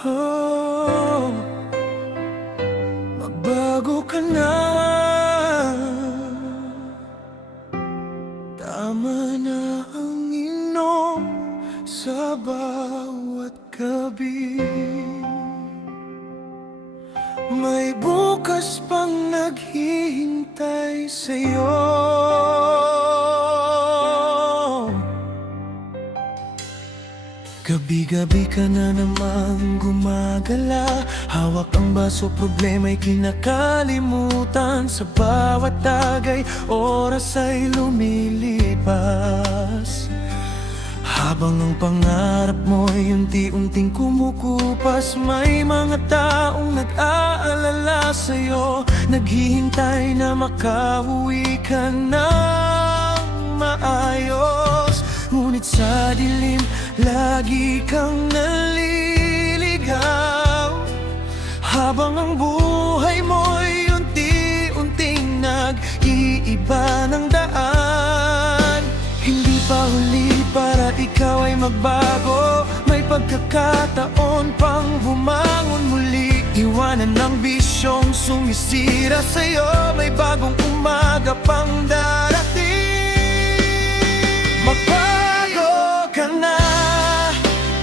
Oh, magbago ka na. Tama na ang inom sa bawat gabi. May bukas pang naghihintay sa'yo. Gabi-gabi ka na naman gumagala. Hawak ang baso, problema'y kinakalimutan. Sa bawat tagay, oras ay lumilipas. Habang ang pangarap mo'y unti-unting kumukupas. May mga taong nag-aalala sa'yo, naghihintay na makauwi ka ng maayos. Ngunit sa dilim, lagi kang naliligaw. Habang ang buhay mo'y unti-unting nag-iiba ng daan. Hindi pa huli para ikaw ay magbago. May pagkakataon pang bumangon muli. Iwanan ng bisyong sumisira sa'yo. May bagong umaga pang darating. Magbago ka na.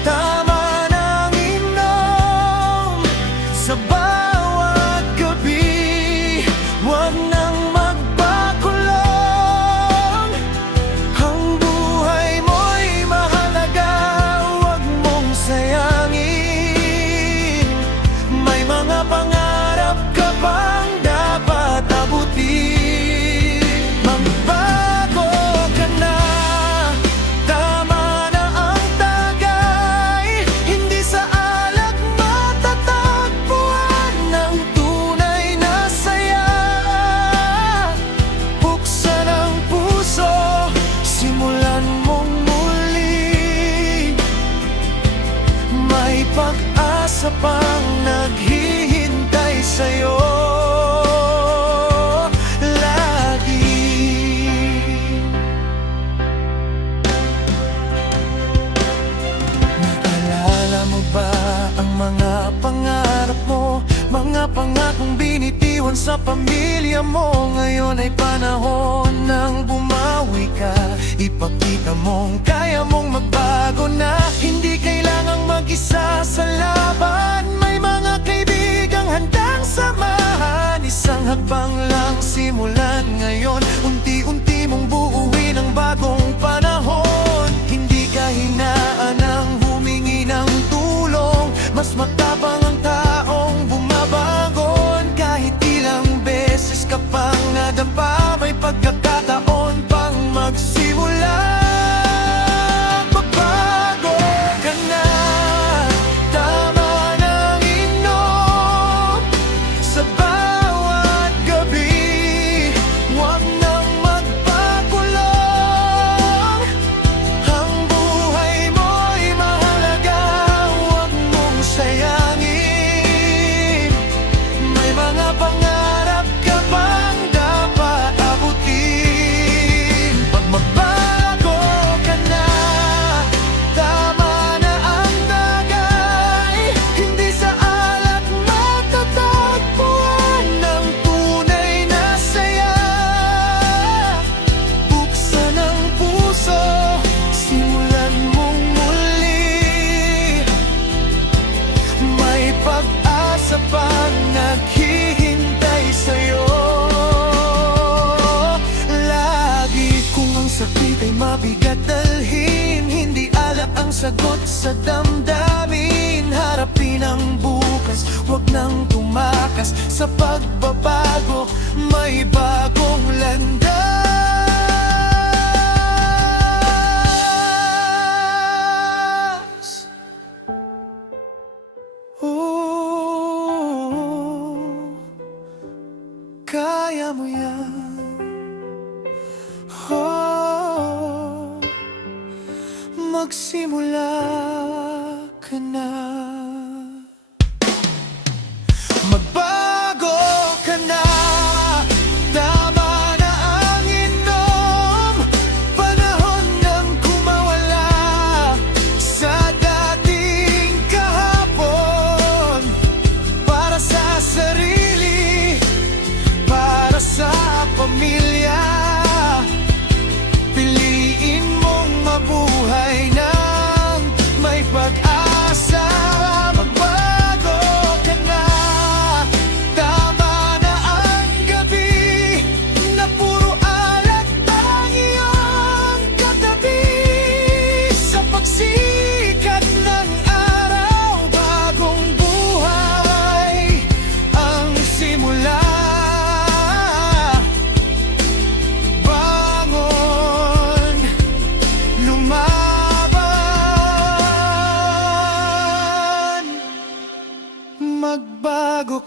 Tama nang inom sa bawat gabi. Huwag nang magpakulong. Ang buhay mo'y mahalaga, huwag mong sayangin. May mga pangarap ka pang dapat abutin. Magbago ka na. Tama na ang tagay. Hindi sa alak matatagpuan ng tunay na saya. Buksan ang puso, simulan mong muli. May pag-asa pang naghihintay sa'yo lagi. Naalala mo ba ang mga pangarap mo? Mga pangakong binitiwan sa pamilya mo. Ngayon ay panahon ng bumawi ka. Ipakita mong kaya mong magbago na. Hindi kailangang mag-isa sa laban. May mga kaibigang handang samahan. Isang hakbang lang simulan ngayon. Unti-unti mong buuin ang bagong panahon. Hindi ka hinaan ng humingi ng tulong. Mas matapang ang taong bumabangon. Kahit ilang beses ka pang nadapa, may pagkakataon pang magsimula. Magbago ka na. Tama nang inom sa bawat gabi. Huwag nang magpakulong. Ang buhay mo'y mahalaga, huwag mong sayangin. May mga pangarap ka pang dapat abutin. Pag magbago ka na, tama na ang tagay. Hindi sa alak matatagpuan ng tunay na saya. Buksan ang puso, simulan mong muli. May pag-asa pang naghihintay sa'yo lagi. Kung ang sakit ay mabigat dalhin, hindi alak ang sagot sa damdamin. Harapin ang bukas, huwag nang tumakas. Sa pagbabago, may bagong landas. Oh, kaya mo yan. Oh, magsimula ka na. Magbago ka na. Tama na ang inom. Panahon ng kumawala sa dating kahapon.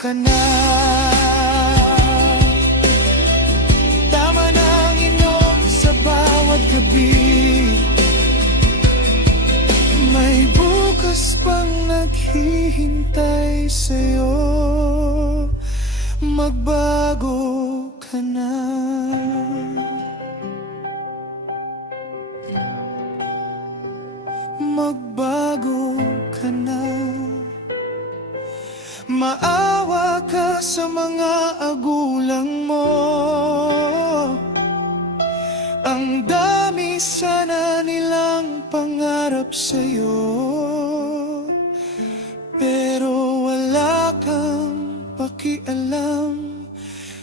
ka na. Tama nang inom sa bawat gabi, may bukas pang naghihintay sa'yo. Magbago ka na. Magbago ka na. Maawa ka sa mga agulang mo. Ang dami sana nilang pangarap sa'yo, pero wala kang pakialam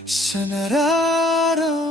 sa nararamdaman